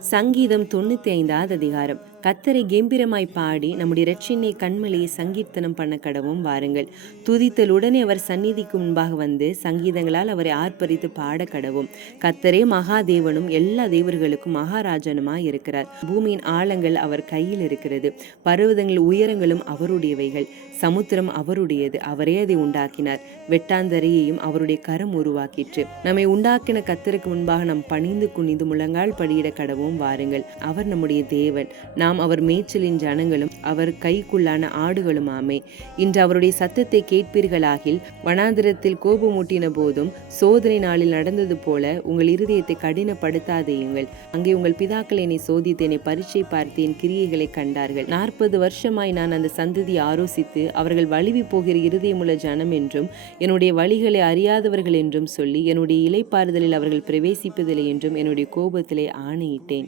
சங்கீதம் தொண்ணூத்தி ஐந்தாவது அதிகாரம். கத்தரை கம்பீரமாய் பாடி நம்முடைய இரட்சினை கண்மலையை சங்கீர்த்தனம் பண்ண கடவும் வாருங்கள். துதித்தல் உடனே அவர் சந்நிதிக்கு முன்பாக வந்து சங்கீதங்களால் அவரை ஆர்ப்பரித்து பாட கடவும். கத்தரே மகாதேவனும் எல்லா தேவர்களுக்கும் மகாராஜனுமாய் இருக்கிறார். பூமியின் ஆழங்கள் அவர் கையில் இருக்கிறது. பருவதங்கள் உயரங்களும் அவருடையவைகள். சமுத்திரம் அவருடையது. அவரே அதை உண்டாக்கினார். வெட்டாந்தரையையும் அவருடைய கரம் உருவாக்கிற்று. நம்மை உண்டாக்கின கத்தருக்கு முன்பாக நாம் பணிந்து குனிந்து முழங்கால் படியிட கடவும் வாருங்கள். அவர் நம்முடைய தேவன். நாம் அவர் மேய்ச்சலின் ஜனங்களும் அவர் கைக்குள்ளான ஆடுகளுமாமே இன்று அவருடைய சத்தத்தை கேட்பீர்களாகில் வனாந்திரத்தில் கோபமூட்டின போதும் சோதனை நாளில் நடந்தது போல உங்கள் இருதயத்தை கடினப்படுத்தாதேயுங்கள். அங்கே உங்கள் பிதாக்கள் என்னை சோதித்து என்னை பரீட்சை பார்த்து என் கிரியைகளை கண்டார்கள். நாற்பது வருஷமாய் நான் அந்த சந்ததியை ஆலோசித்து அவர்கள் வலிவி போகிற இருதயமுள்ள ஜனம் என்றும் என்னுடைய வழிகளை அறியாதவர்கள் என்றும் சொல்லி என்னுடைய இலைப்பாறுதலில் அவர்கள் பிரவேசிப்பதில்லை என்றும் என்னுடைய கோபத்திலே ஆணையிட்டேன்.